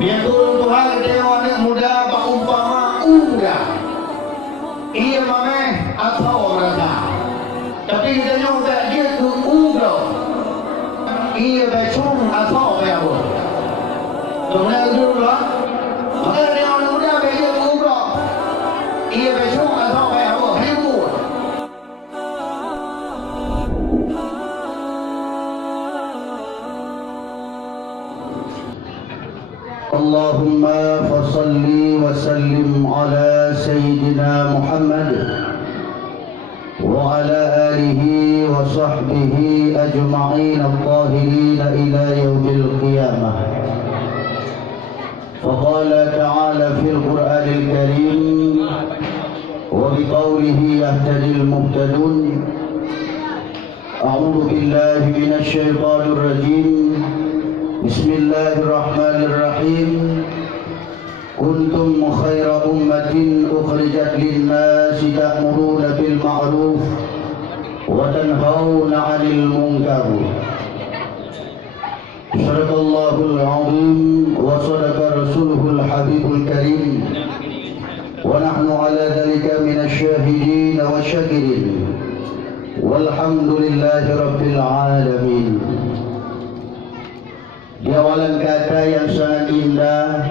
Biar turun Tuhan dia anak muda berumpama muda. Ia mameh atau mereka. Tapi kita nyata dia tu muda. Ia becung atau apa? Kemudian dulu lah. Maka dia anak muda becung muda. Ia becung atau apa? Hebu. اللهم فصل وسلم على سيدنا محمد وعلى آله وصحبه أجمعين الطاهرين إلى يوم القيامة. فقال تعالى في القرآن الكريم وبقوله يهتدي المهتدون. أعوذ بالله من الشيطان الرجيم. بسم الله الرحمن الرحيم. كنتم خير أمة أخرجت للناس تأمرون بالمعروف وتنهون عن المنكر. صدق الله العظيم وصدق رسوله الحبيب الكريم ونحن على ذلك من الشاهدين والشاكرين والحمد لله رب العالمين. Di awalan kata yang sangat indah,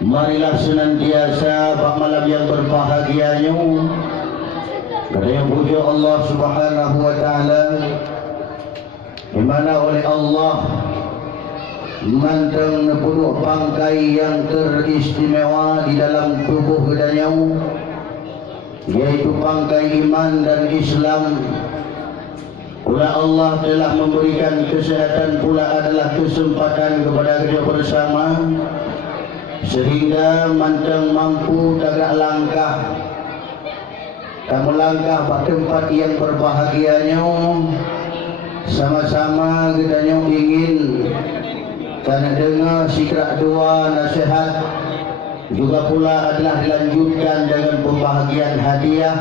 marilah senantiasa pada malam yang berbahagianya kata yang puja Allah Subhanahu wa taala, di mana oleh Allah manteng penuh bangkai yang teristimewa di dalam tubuh kedanya, yaitu bangkai iman dan Islam. Pula Allah telah memberikan kesehatan pula adalah kesempatan kepada kita bersama, sehingga manteng mampu tagak langkah dan melangkah pada tempat yang berbahagianya. Sama-sama kita ingin karena dengar sikrat dua nasihat, juga pula adalah dilanjutkan dengan pembahagian hadiah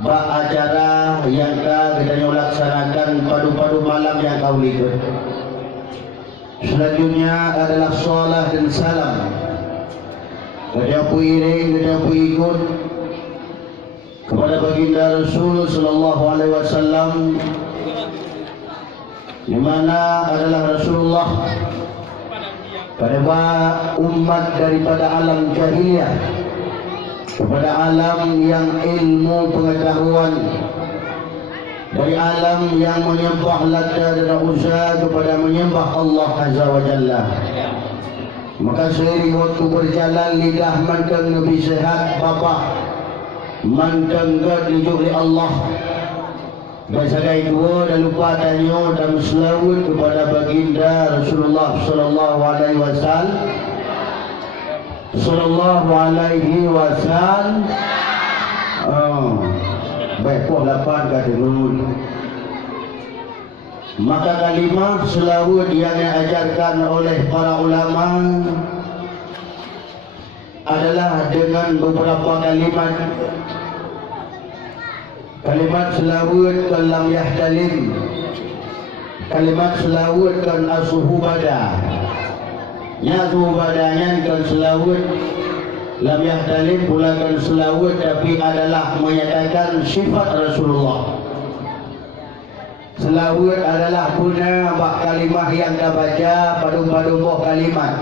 bak acara yang kita laksanakan padu-padu malam yang kau lihat. Selanjutnya adalah salat dan salam. Kita pun iring, kita pun ikut kepada baginda Rasul sallallahu alaihi wasallam, di mana adalah Rasulullah pada umat daripada alam jahiliyah kepada alam yang ilmu pengetahuan, dari alam yang menyembah Lata dan Uzza kepada menyembah Allah Azza wa Jalla. Maka seiring waktu berjalan, lidah manteng lebih sehat, bapa manteng dijuk oleh Allah. Dan sebagai dua dan lupa tanya dan selawat kepada baginda Rasulullah sallallahu alaihi wasallam. Sallallahu alaihi wasallam. Baik, pun 8 kata dulu. Maka kalimah selawat yang diajarkan oleh para ulama adalah dengan beberapa kalimat. Kalimat selawat kalam yahtalim, kalimat selawat kan asuhu bada, nyatu badannya kan selawat lam yahtalim pula kan selawat, tapi adalah menyatakan sifat Rasulullah. Selawat adalah guna bak kalimah yang dah baca padu-padu boh kalimat.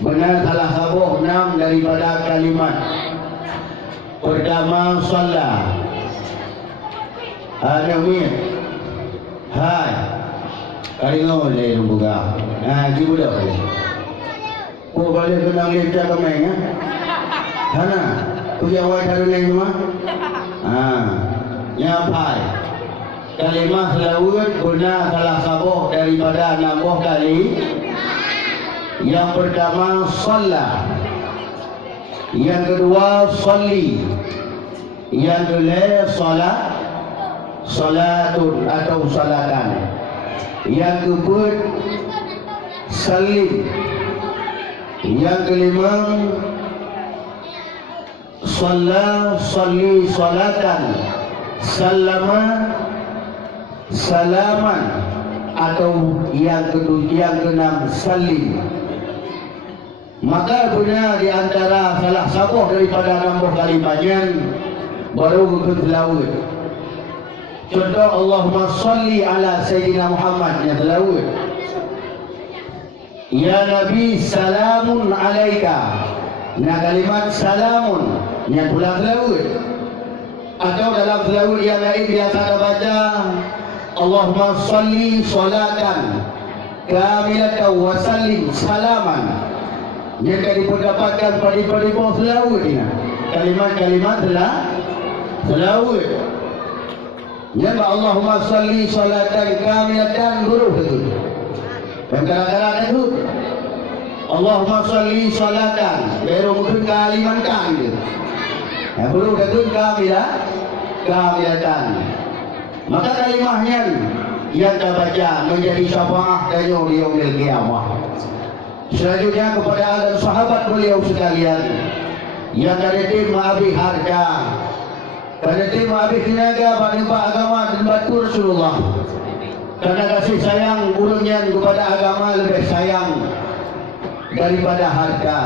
Benar salah sabuh 6 daripada kalimat. Pertama salat. Ada min. Hai. Kali ngoleh buka. Nah, gitu dah. Ko balik kenang lecah kemeng ya. Hana, punya awak haru nang rumah. Nyapai. Kalimah selawat guna salah sabuh daripada 6 kali. Yang pertama salat. Yang kedua sholli. Yang kedua salat. Salatun atau salatan. Yang keempat salim. Yang kelima salat, sholli, salatan. Salama, salaman. atau yang keenam salim. Maka punya di antara salah satu daripada 60 kalimatnya baru berkelawut. Contoh Allahumma salli ala Sayyidina Muhammad yang kelawut. Ya Nabi salamun alaika. Nah kalimat salamun yang pulang kelawut. Atau dalam kelawut yang lain biasa baca Allahumma salli salatan kamilatan wa sallim salaman. Yang akan didapatkan pada bawah selawut ini. Kalimat-kalimat selawut. Yang Allahumma salli salatan kamilatan huruf itu. Dan kadang-kadang itu Allahumma salli salatan baru mungkin kalimat kamil. Huruf itu kamilatan. Maka kalimahnya yang kita baca menjadi syafaat dan di yaumil qiyamah. Selanjutnya kepada alam sahabat beliau sekalian yang dari tim Abi Harga, dari tim Abi Kinaga, Pak agama dan batu Rasulullah. Karena kasih sayang urungnya kepada agama lebih sayang daripada harga.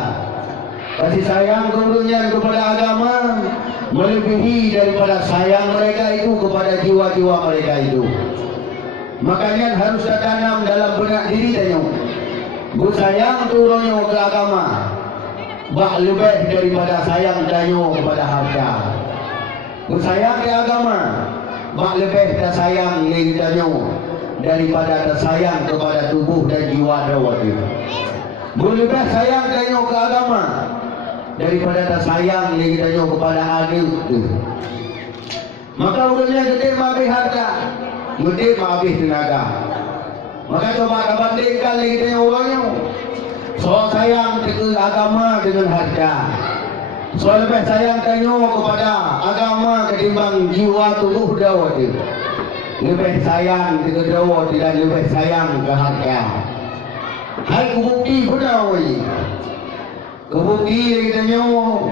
Kasih sayang urungnya kepada agama melebihi daripada sayang mereka itu kepada jiwa-jiwa mereka itu. Makanya harus tertanam dalam benak diri dan bersayang turunnya ke agama bah lebih daripada sayang danyo kepada harta. Bersayang ke agama bah lebih tersayang danyo daripada tersayang kepada tubuh dan jiwa dawat itu. Lebih sayang danyo ke agama daripada tersayang danyo kepada adik itu. Maka urusnya gede mabih harta, gede mabih tenaga. Maka coba bandingkan kita orangnya. So sayang ke agama dengan harta. So lebih sayang kanyo kepada agama ketimbang jiwa tubuh dawat itu. Lebih sayang ke dawat dan lebih sayang ke harta. Hai kubukti benar wei. Kubukti kita nyawa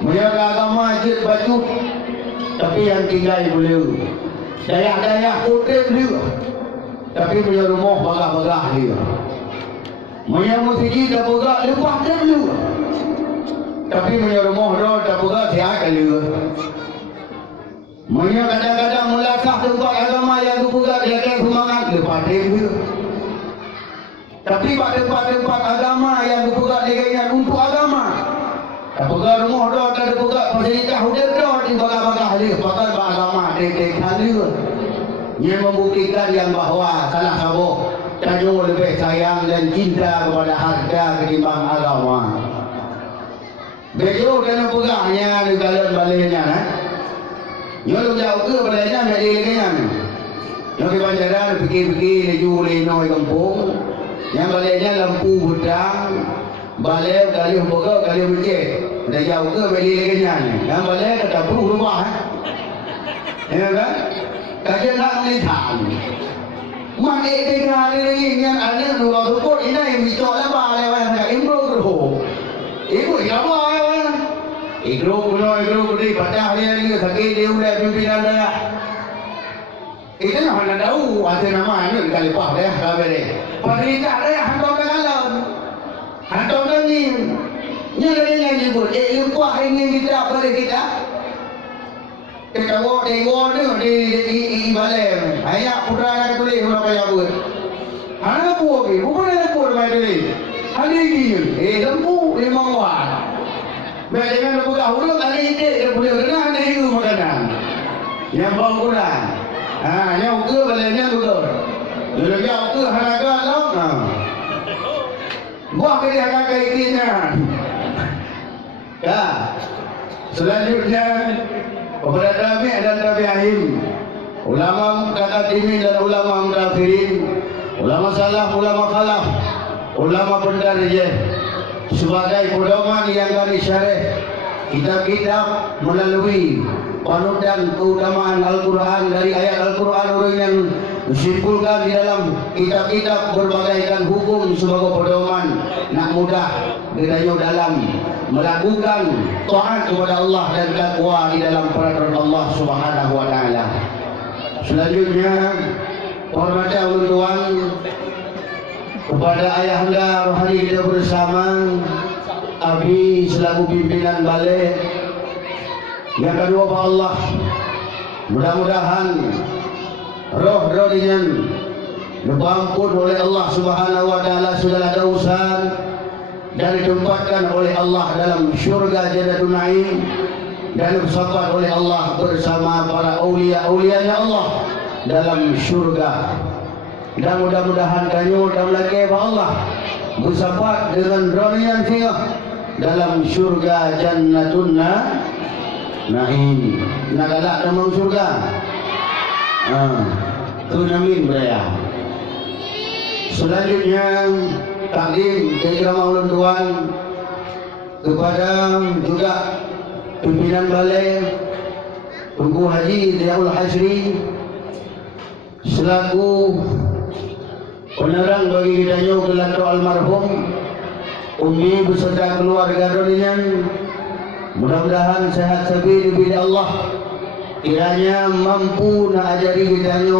menjaga agama jid baju. Tapi yang tinggal beliau dayak-dayak hotel beliau. Tapi punya rumah bagah-bagah dia. Punya masjid dah bagah lepas dia beliau. Tapi punya rumah dah bagah sihat dia. Punya kadang-kadang melakah tempat agama yang bagah dia ada semangat lepas dia beliau. Tapi pada tempat-tempat agama yang bagah dia ingat untuk agama. Dah bagah rumah dah ada bagah fasilitas hotel dah di bagah-bagah dia. Pakai agama dia dia. Yang membuktikan yang bahawa salah satu tanyo lebih sayang dan cinta kepada harta ketimbang agama. Beliau kena pegahnya di dalam baliknya. Nyolong jauh ke baliknya nak dilihatnya. Yang di banjaran fikir-fikir leju leno kampung. Yang baliknya lampu hutang. Balik kali buka kali becek. Dah jauh ke dilihatnya. Yang balik kata perlu rumah. Ya kan? Kajian nak melihat, mana dengan ini yang ada dua support ini yang bicara apa lewat nak improve tu, improve apa lewat? Improve ni pada hari ini sakit dia udah pimpinan dah. Itu nak mana tahu ada nama ni kali pak dah kabel. Perintah dah hantar ke dalam, hantar lagi. Ni ada yang nyebut, lupa ini kita apa kita? Kita tengok di balai. Ayah putra nak tulis orang kaya buat. Anak buat ke? Bukan anak buat mai tulis. Hari ini, lembu 5 wan. Baik dengan lembu kahulu kali ini dia boleh kena ada itu makanan. Yang bau kurang. Yang ke balainya juga. Lalu yang ke harga lom. Buah ke dia harga ikannya. Ya. Selanjutnya kepada tabi' dan tabi'in, ulama mutaqaddimin dan ulama mutakhirin, ulama salaf, ulama khalaf, ulama pendarjah sebagai pedoman yang kami syarah kitab-kitab melalui panutan keutamaan Al-Quran dari ayat Al-Quran orang yang disimpulkan di dalam kitab-kitab berbagaikan hukum sebagai pedoman nak mudah kita dalam melakukan taat kepada Allah dan takwa di dalam peraturan Allah Subhanahu wa taala. Selanjutnya Hormatnya ulun tuan kepada ayahanda rohani kita bersama, Abi selaku pimpinan balik. Yang kedua Pak Allah, mudah-mudahan roh-roh dengan diampun oleh Allah Subhanahu wa taala segala dosa dan ditempatkan oleh Allah dalam syurga Jannatul Naim dan bersama oleh Allah bersama para aulia-aulianya Allah dalam syurga. Dan mudah-mudahan kanyu dan lagi Allah bersama dengan ronian fiqh dalam syurga Jannatul Naim. Nak galak dalam syurga. Tu namin beraya. Selanjutnya takdim keikramah ulun tuan kepada juga pimpinan balai Tunku Haji Ziaul Hasri selaku penerang bagi kita kelantar almarhum Umi beserta keluarga Donian. Mudah-mudahan sehat sabi diberi Allah, kiranya mampu nak ajari kita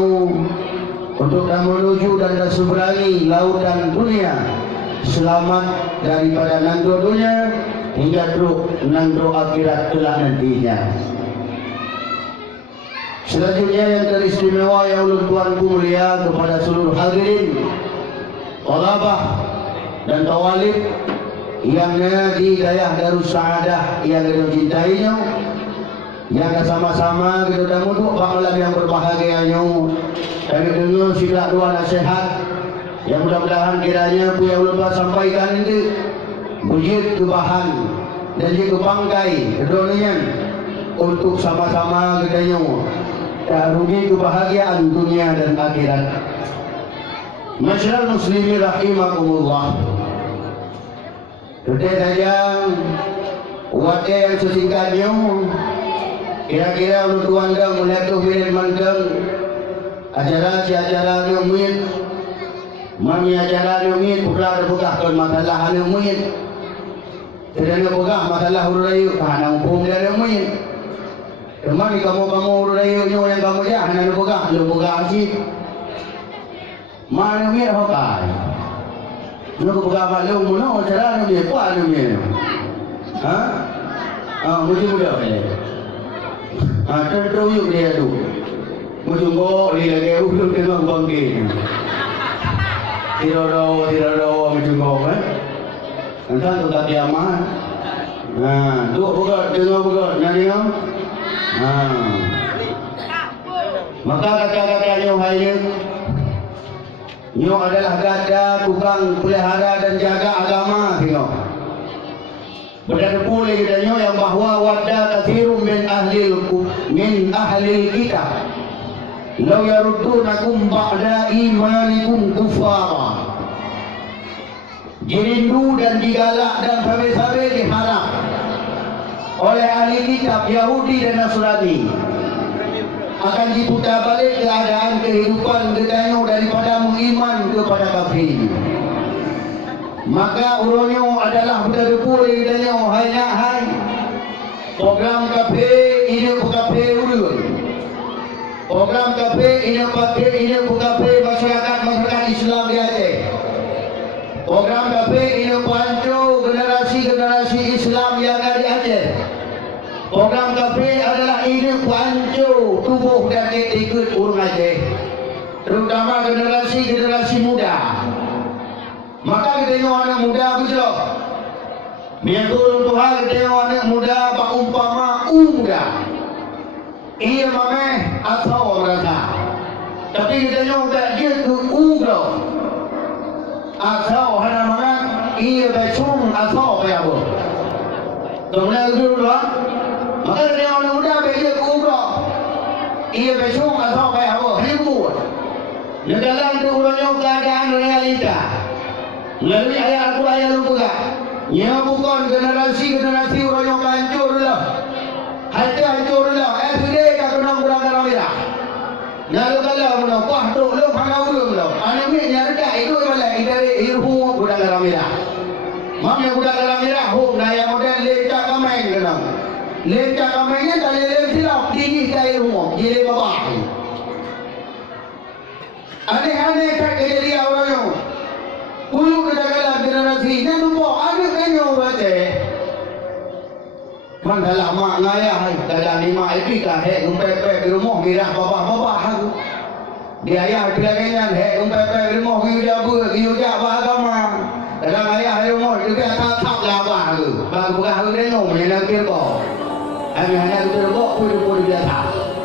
untuk menuju dan terseberangi lautan dunia selamat daripada nangdo dunia hingga nangdo akhirat kelak nantinya. Selanjutnya yang teristimewa yang ulun tuanku mulia kepada seluruh hadirin, thalabah dan tawalib yang di dayah Darus Saadah yang kita cintainya, yang sama-sama kita dah muduk malam yang berbahagianya. Kami dengar sila dua nasihat yang mudah-mudahan kiranya punya ulama sampaikan ini bujit ke bahan dan juga bangkai kedonian untuk sama-sama kita tak rugi kebahagiaan dunia dan akhirat. Masyarakat muslimin rahimakumullah. Sudah saja waktu yang sesingkatnya kira-kira untuk tuan dan melihat tuhan mantan acara nyumit mami acara nyumit pula buka masalah nyumit tidak buka masalah urayu karena hukum dia nyumit teman kamu urayu yang kamu jangan buka asyik mana nyumit hokai nak buka maklum mana acara nyumit apa nyumit mudah tentu yuk dia tu mujunggo ni lagi ulun tengah bangkit. Tidak mujunggo kan. Entah tu tak kiamat. Tu buka tengah buka nani kan. Maka kata-kata nyo hai nyo adalah gada tukang pelihara dan jaga agama tengok. Berada pula kita yang bahawa wadda kathirun min ahli kitab law yaruddunakum ba'da imanikum kuffara. Dirindu dan digalak dan sampai-sampai diharap oleh ahli kitab Yahudi dan Nasrani akan diputar balik keadaan kehidupan kita daripada mengiman kepada kafir. Maka uronyo adalah betul-betul idanya hai program kafe ini kafe urut program kafe ini kafe masyarakat Islam di Aceh. Program kafe ini pancu generasi Islam yang ada di Aceh. Program kafe adalah ini pancu tubuh dan ikut urung Aceh, terutama generasi muda. Maka kita tengok anak muda betul. Biarpun Tuhan kita tengok anak muda berumpama muda. Ia mameh atau merasa. Tapi kita tengok tak dia tu udah. Atau hana mana ia becung atau apa apa. Kemudian dulu lah. Maka kita tengok anak muda dia udah. Ia becung atau apa apa. Hibu. Dalam tu orangnya keadaan realita. Melalui ayat Al-Quran yang buka, ia bukan generasi orang yang hancur lah, hati hancur lah. Sudah tak kena kurang dalam merah. Lalu kalau mana kuah tu, lu panggil ulung lu. Ane ni nyarda itu malah idari irhu kurang dalam merah. Mam yang kurang dalam merah, naya model lecak kameng kena. Lecak kamengnya tak lelak silap tinggi dari irhu, jadi bawah. Aneh-aneh tak kejadian orangnya. Puluh kedagalan generasi dan lupa anak kanya berarti. Mandalah mak ngayah dalam 5 etika hek umpepek di rumah mirah babah-babah aku. Dia ayah bila kenyan hek umpepek di rumah dia buat agama. Dalam ayah di rumah juga tak labah aku. Baru bukan aku dengar menyenangkan kau. Hanya tu kok pun dia tak.